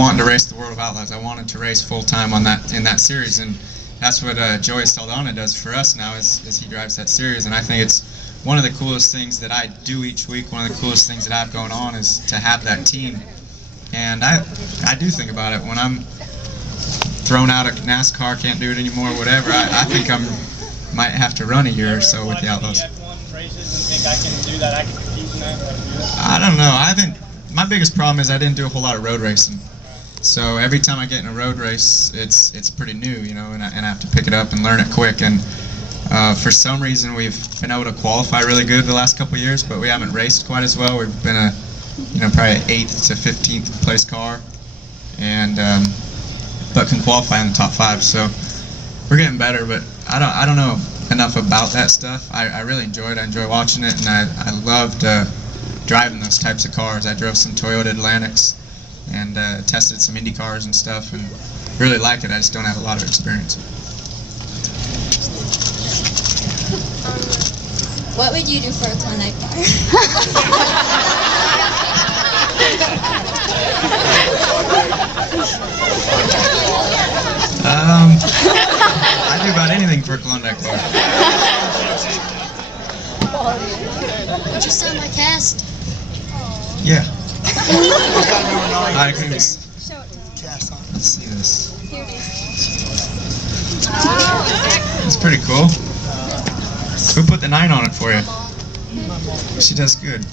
wanting to race the World of Outlaws. I wanted to race full time on in that series, and that's what Joey Saldana does for us now. Is he drives that series, and I think it's one of the coolest things that I do each week. One of the coolest things that I have going on is to have that team, and I do think about it when I'm thrown out of NASCAR, can't do it anymore, whatever. I think might have to run a year or so with the Outlaws. I don't know. My biggest problem is I didn't do a whole lot of road racing. So every time I get in a road race, it's pretty new, you know, and I have to pick it up and learn it quick. And for some reason, we've been able to qualify really good the last couple of years, but we haven't raced quite as well. We've been probably an 8th to 15th place car, and but can qualify in the top 5. So we're getting better, but I don't know enough about that stuff. I really enjoy it. I enjoy watching it, and I loved driving those types of cars. I drove some Toyota Atlantics and tested some Indy cars and stuff, and really like it. I just don't have a lot of experience. What would you do for a Klondike bar? I'd do about anything for a Klondike bar. Would you sell my cast? Yeah. Alright, let's see this. It's pretty cool. Who put the 9 on it for you? She does good.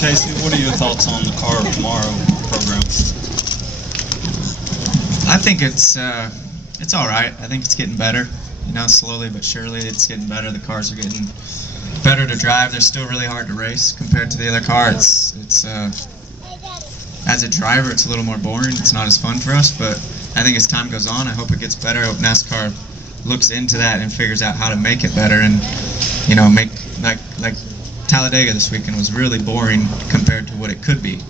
Kasey, what are your thoughts on the Car of Tomorrow program? I think it's all right. I think it's getting better. You know, slowly but surely it's getting better. The cars are getting better to drive. They're still really hard to race compared to the other car. It's as a driver, it's a little more boring. It's not as fun for us, but I think as time goes on, I hope it gets better. I hope NASCAR looks into that and figures out how to make it better, and you know, make like Talladega this weekend was really boring compared to what it could be.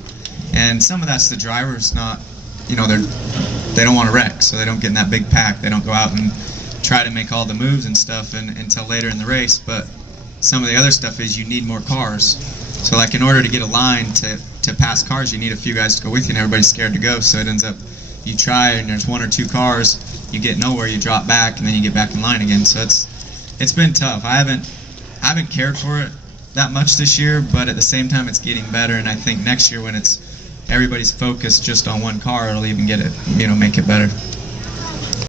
And some of that's the drivers not, you know, they don't want to wreck, so they don't get in that big pack. They don't go out and try to make all the moves and stuff until later in the race. But some of the other stuff is you need more cars. So like in order to get a line to pass cars, you need a few guys to go with you, and everybody's scared to go. So it ends up you try and there's 1 or 2 cars, you get nowhere, you drop back, and then you get back in line again. So it's been tough. I haven't cared for it that much this year, but at the same time it's getting better, and I think next year when everybody's focused just on one car, it'll even get it, you know, make it better.